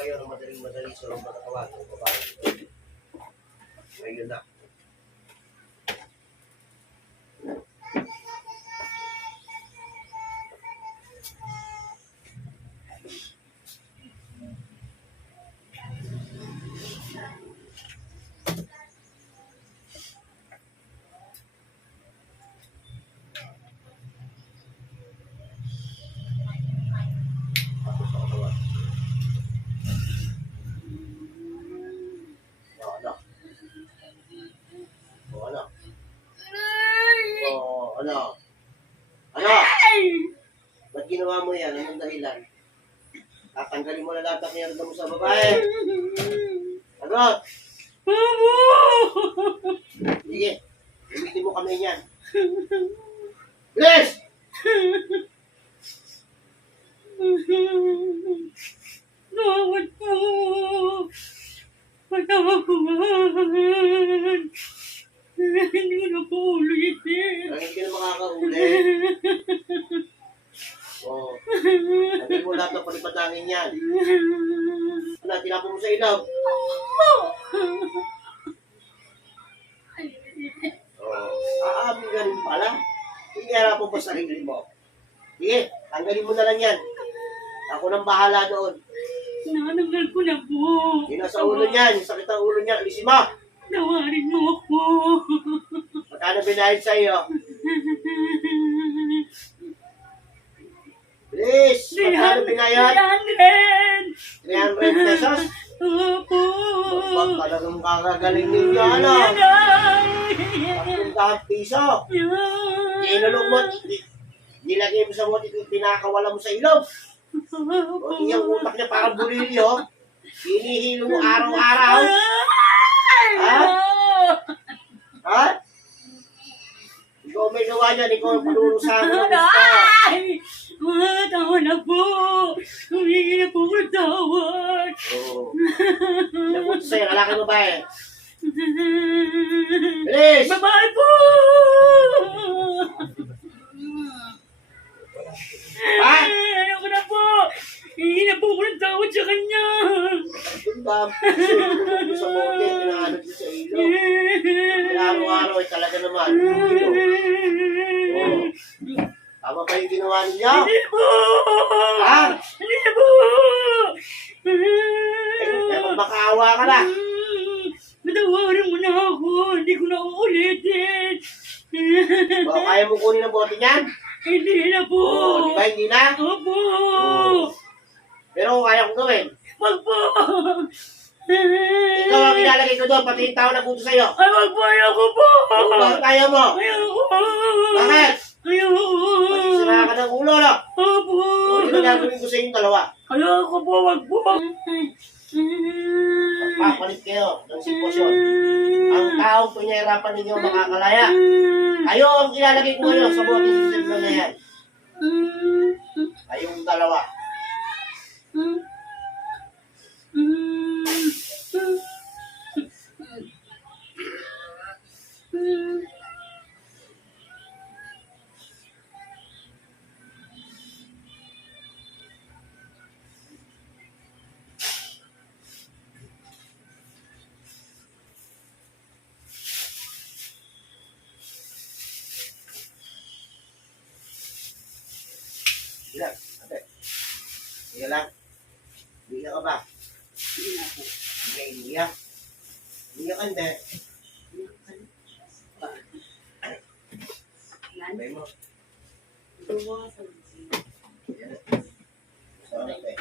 kayo ng madaling-madali sa mga katawan ng babae. Ngayon na. Ano? Ano? Ba't ginawa mo yan? Anong dahilan? Tatanggalin mo na lahat ng kinarga mo sa babae. Sagot! Sige. Gamitin mo kami niyan. Bilis! Tawad po! Patawad! Hindi ko na po ulitin. Hindi ka na makakauli. Oo. Sabihin mo lahat ng palipadangin yan. Ano, tinapon mo sa ilaw. Aamin ka rin pala. Hindi harapon mo sa sarili mo. Sige, tanggalin mo na lang yan. Ako nang bahala doon. Nananggal ko na po. Yung nasa ulo niyan, yung sakit ng ulo niya, alisin mo. Tawarin mo ako. Magkano binayad sa iyo? Please, magkano binayad? 300 pesos? Opo. Pag talagang kakagaling ninyo, ano? 300 piso. Inulog mo, nilagay mo sa motit, pinakawala mo sa ilog. O iyang utak niya parang bulilyo. Hinihilo mo araw-araw. Ha? Ha? Ikaw may gawa niyan, ikaw ang panurusahan mo ng gusto. Tawa na po. Humingi na po ng tawad. Oo. Napunta sa'yo, lalaki mo ba eh? Bilis! Babae po! Ha? Ayoko na po! Hihingi na po ako ng tawad sa kanya! Ang dami. Sa bote, pinahanap ko sa ilo. Araw-araw ay talaga naman. Oo. Tama ba yung ginawa ninyo? Hindi po! Ha? Hindi na po! Makaawa ka na. Matawarin mo na ako! Hindi ko na uulitin! O, kaya mo kunin ang bote niyan? Hindi na po! Oo, di ba hindi na? Opo! Oo. Pero kung kaya kong gawin, Wag po! ikaw ang ilalagay ko doon, pati yung tao na buto sa'yo. Ay, wag po! Ayoko po! Bakit kaya mo? Ayoko! Bakit? Ayoko! Masisira ka ng ulo, no? Opo! O, yun ang gagawin ko sa inyong dalawa. Ayoko po! Wag po! Magpapalit kayo ng sitwasyon. Ang taong pinahirapan ninyo makakalaya. Kayo ang ilalagay ko ngayon sa bote system na yan. Kayong dalawa. Ilan? Ate. Ilan lang. Iyan ka ba? Iyan. Iyan ka hindi. Sabay mo. Sorry, ate.